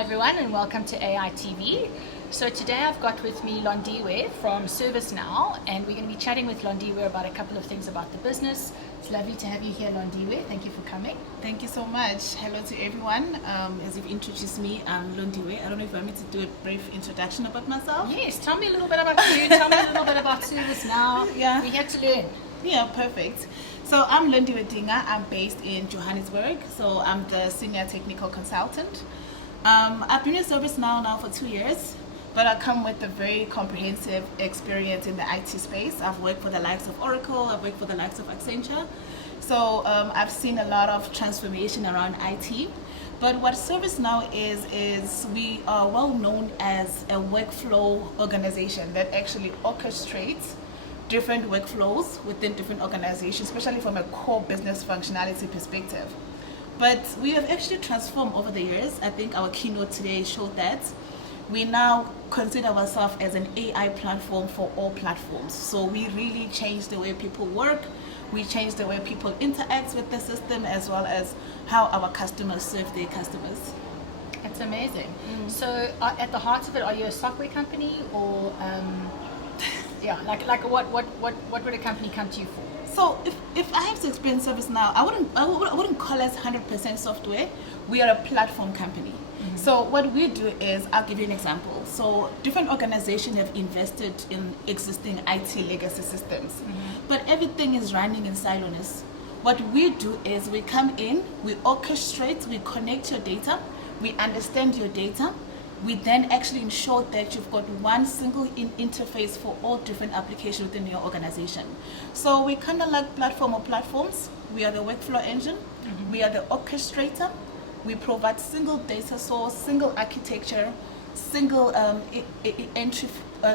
Hi everyone and welcome to AI TV. So today I've got with me Londiwe from ServiceNow, and we're going to be chatting with Londiwe about a couple of things about the business. It's lovely to have you here, Londiwe. Thank you for coming. Thank you so much. Hello to everyone. As you've introduced me, I'm Londiwe. I don't know if you want me to do a brief introduction about myself. Yes, tell me a little bit about you. Tell me a little bit about ServiceNow. Yeah. We're here to learn. Yeah, perfect. So I'm Londiwe Dinga. I'm based in Johannesburg. So I'm the senior technical consultant. I've been in ServiceNow now for 2 years, but I come with a very comprehensive experience in the IT space. I've worked for the likes of Oracle, I've worked for the likes of Accenture. So I've seen a lot of transformation around IT. But what ServiceNow is we are well known as a workflow organization that actually orchestrates different workflows within different organizations, especially from a core business functionality perspective. But we have actually transformed over the years. I think our keynote today showed that. We now consider ourselves as an AI platform for all platforms. So we really changed the way people work. We changed the way people interact with the system, as well as how our customers serve their customers. It's amazing. So at the heart of it, are you a software company or what would a company come to you for? So if I have to explain ServiceNow, I wouldn't call us 100% software. We are a platform company. So what we do is, I'll give you an example. So different organizations have invested in existing IT legacy systems, but everything is running in silos. What we do is we come in, we orchestrate, we connect your data, we understand your data. We then actually ensure that you've got one single interface for all different applications within your organization. So we kind of like platform or platforms. We are the workflow engine. We are the orchestrator. We provide single data source, single architecture, single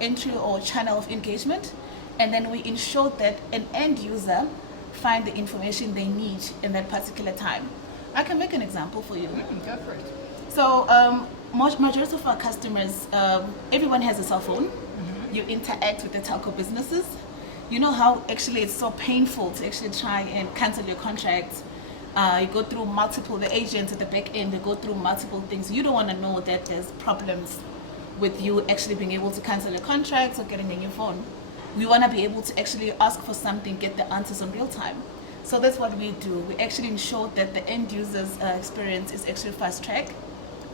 entry or channel of engagement. And then we ensure that an end user find the information they need in that particular time. I can make an example for you. Go for it. So majority of our customers, everyone has a cell phone. You interact with the telco businesses. You know how actually it's so painful to actually try and cancel your contract. You go through the agents at the back end, they go through multiple things. You don't want to know that there's problems with you actually being able to cancel a contract or getting a new phone. We want to be able to actually ask for something, get the answers in real time. So that's what we do. We actually ensure that the end user's experience is actually fast track.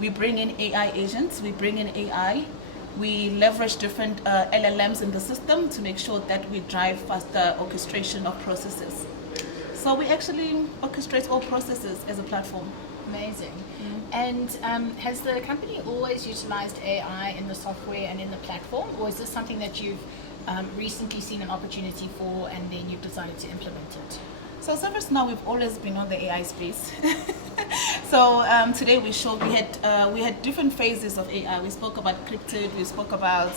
We bring in AI agents, we bring in AI, we leverage different LLMs in the system to make sure that we drive faster orchestration of processes. So we actually orchestrate all processes as a platform. Amazing. And has the company always utilized AI in the software and in the platform, or is this something that you've recently seen an opportunity for and then you've decided to implement it? So ServiceNow, we've always been on the AI space. So today we had different phases of AI. We spoke about cryptid, we spoke about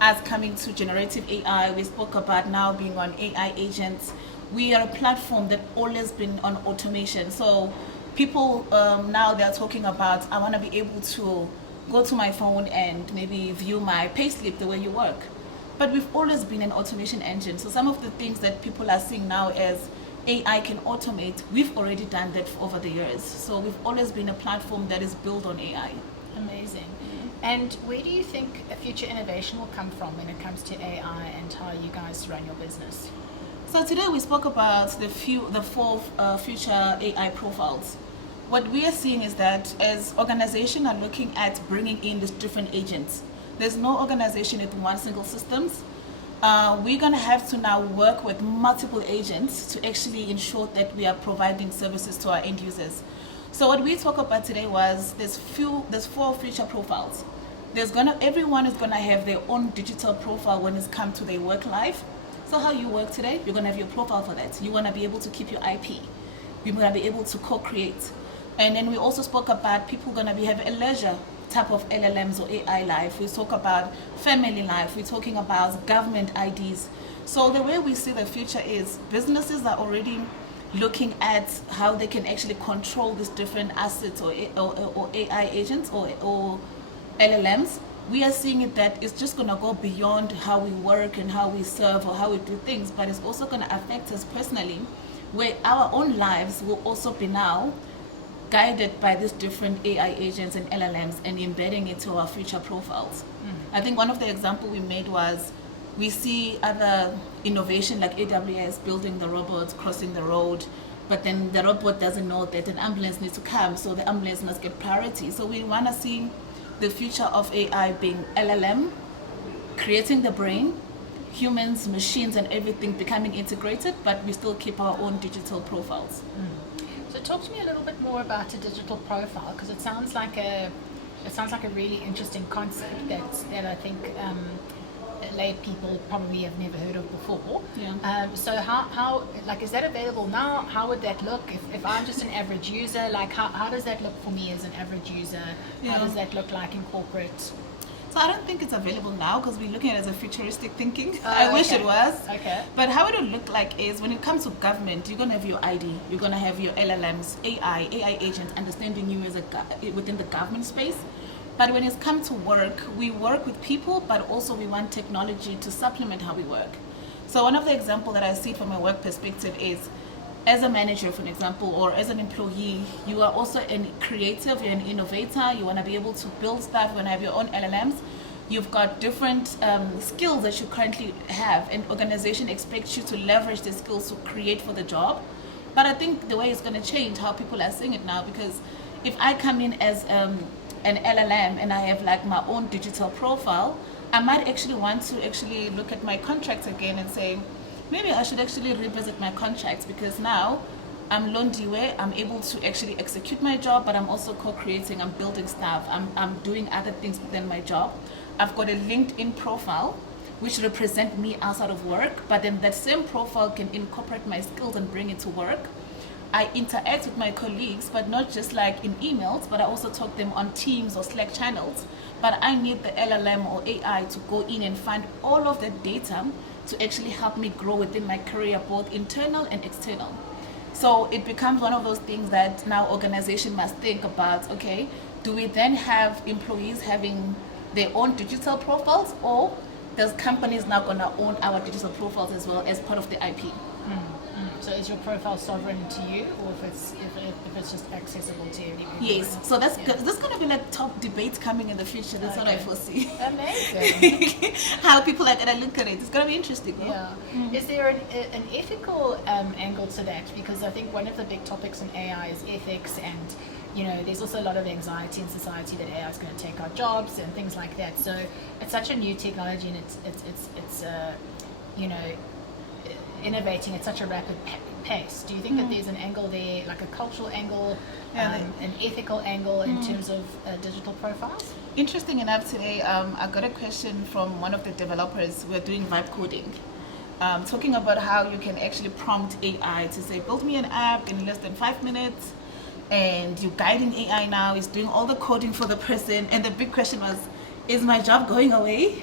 us coming to generative AI, we spoke about now being on AI agents. We are a platform that always been on automation. So people now they're talking about, I want to be able to go to my phone and maybe view my payslip the way you work. But we've always been an automation engine. So some of the things that people are seeing now as AI can automate, we've already done that over the years. So we've always been a platform that is built on AI. Amazing. And where do you think a future innovation will come from when it comes to AI and how you guys run your business? So today we spoke about the four future AI profiles. What we are seeing is that as organizations are looking at bringing in these different agents, there's no organization with one single systems. We're going to have to now work with multiple agents to actually ensure that we are providing services to our end users. So what we talk about today was there's four future profiles. Everyone is going to have their own digital profile when it's come to their work life. So how you work today, you're going to have your profile for that. You want to be able to keep your IP. You're going to be able to co-create. And then we also spoke about people going to have a leisure type of LLMs or AI life. We talk about family life. We're talking about government IDs. So the way we see the future is businesses are already looking at how they can actually control these different assets or AI agents or LLMs. We are seeing it that it's just going to go beyond how we work and how we serve or how we do things, but it's also going to affect us personally, where our own lives will also be now guided by these different AI agents and LLMs and embedding it to our future profiles. I think one of the example we made was we see other innovation like AWS building the robots crossing the road, but then the robot doesn't know that an ambulance needs to come, so the ambulance must get priority. So we want to see the future of AI being LLM, creating the brain, humans, machines, and everything becoming integrated, but we still keep our own digital profiles. So talk to me a little bit more about a digital profile, because it sounds like a really interesting concept that I think lay people probably have never heard of before. Yeah. So how like, is that available now? How would that look if I'm just an average user? Like how does that look for me as an average user? Yeah. How does that look like in corporate? So I don't think it's available now because we're looking at it as a futuristic thinking. I wish it was. Okay. But how it would look like is when it comes to government, you're going to have your ID, you're going to have your LLMs, AI agents understanding you as within the government space. But when it comes to work, we work with people, but also we want technology to supplement how we work. So one of the examples that I see from a work perspective is, as a manager, for example, or as an employee, you are also a creative, you're an innovator, you want to be able to build stuff, you want to have your own LLMs. You've got different skills that you currently have, and organization expects you to leverage the skills to create for the job. But I think the way it's going to change how people are seeing it now, because if I come in as an LLM and I have like my own digital profile, I might actually want to actually look at my contracts again and say, maybe I should actually revisit my contracts, because now I'm Londiwe, I'm able to actually execute my job, but I'm also co-creating, I'm building stuff, I'm doing other things within my job. I've got a LinkedIn profile which represent me outside of work, but then that same profile can incorporate my skills and bring it to work. I interact with my colleagues, but not just like in emails, but I also talk to them on Teams or Slack channels. But I need the LLM or AI to go in and find all of the data to actually help me grow within my career, both internal and external. So it becomes one of those things that now organization must think about, okay, do we then have employees having their own digital profiles, or does companies now gonna own our digital profiles as well as part of the IP? So is your profile sovereign to you, or if it's just accessible to anyone? Yes. So that's going to be like top debate coming in the future. That's what I foresee. Amazing. How people are going to look at it. It's going to be interesting. No? Yeah. Is there an ethical angle to that? Because I think one of the big topics in AI is ethics, and there's also a lot of anxiety in society that AI is going to take our jobs and things like that. So it's such a new technology, and it's innovating at such a rapid pace. Do you think that there's an angle there, like a cultural angle, an ethical angle in terms of digital profiles? Interesting enough, today I got a question from one of the developers. We're doing vibe coding, talking about how you can actually prompt AI to say, build me an app in less than 5 minutes, and you're guiding AI now, is doing all the coding for the person. And the big question was, is my job going away?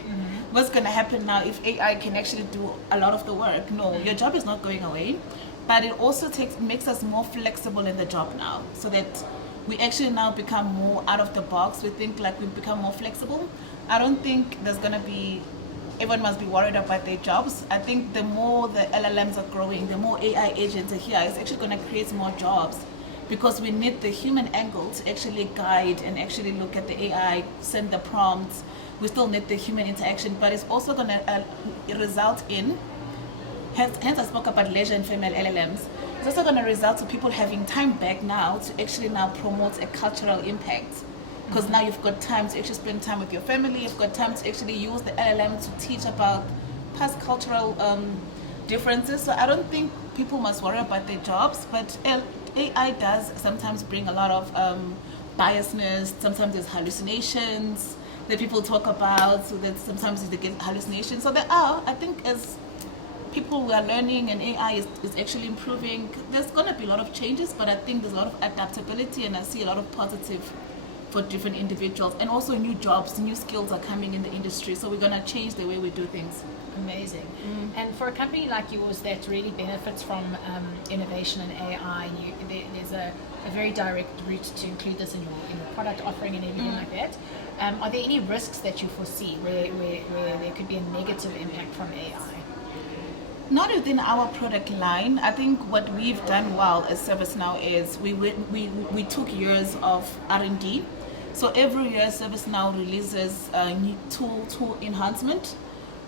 What's going to happen now if AI can actually do a lot of the work? No, your job is not going away, but it also makes us more flexible in the job now, so that we actually now become more out of the box. We think like we become more flexible. I don't think there's going to be, everyone must be worried about their jobs. I think the more the LLMs are growing, the more AI agents are here, it's actually going to create more jobs, because we need the human angle to actually guide and actually look at the AI, send the prompts. We still need the human interaction, but it's also going to result in, hence I spoke about leisure and female LLMs, it's also going to result to people having time back now to actually now promote a cultural impact. Because now you've got time to actually spend time with your family, you've got time to actually use the LLM to teach about past cultural differences. So I don't think people must worry about their jobs, but AI does sometimes bring a lot of biasness. Sometimes there's hallucinations that people talk about, so that sometimes they get hallucinations. So there are, I think, as people who are learning and AI is actually improving, there's going to be a lot of changes, but I think there's a lot of adaptability, and I see a lot of positive for different individuals, and also new jobs, new skills are coming in the industry, so we're going to change the way we do things. Amazing. And for a company like yours that really benefits from innovation and AI, there's a very direct route to include this in your product offering and everything like that. Are there any risks that you foresee where there could be a negative impact from AI? Not within our product line. I think what we've done well as ServiceNow is we took years of R&D. So every year ServiceNow releases a new tool enhancement.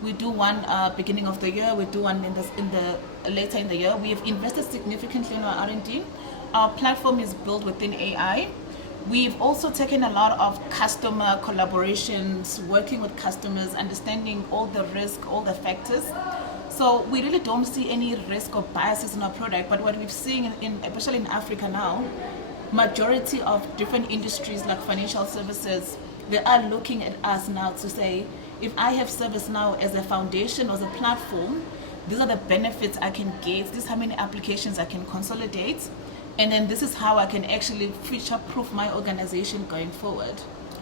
We do one beginning of the year. We do one in the later in the year. We have invested significantly in our R&D. Our platform is built within AI. We've also taken a lot of customer collaborations, working with customers, understanding all the risk, all the factors. So we really don't see any risk or biases in our product. But what we've seen, especially in Africa now, majority of different industries like financial services, they are looking at us now to say, if I have ServiceNow as a foundation or as a platform, these are the benefits I can get, this is how many applications I can consolidate, and then this is how I can actually future-proof my organization going forward.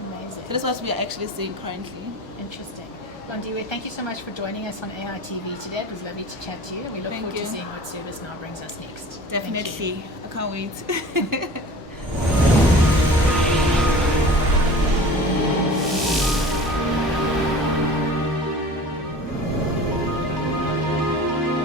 Amazing. So that's what we are actually seeing currently. Interesting. Londiwe, thank you so much for joining us on AI TV today. It was lovely to chat to you, and we look forward to seeing what ServiceNow brings us next. Definitely. I can't wait.